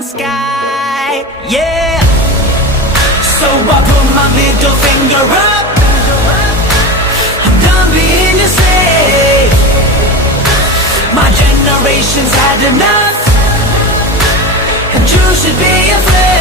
morning sky. Yeah. So I put my middle finger up. I'm done being your slave. My generation's had enough, and you should be afraid.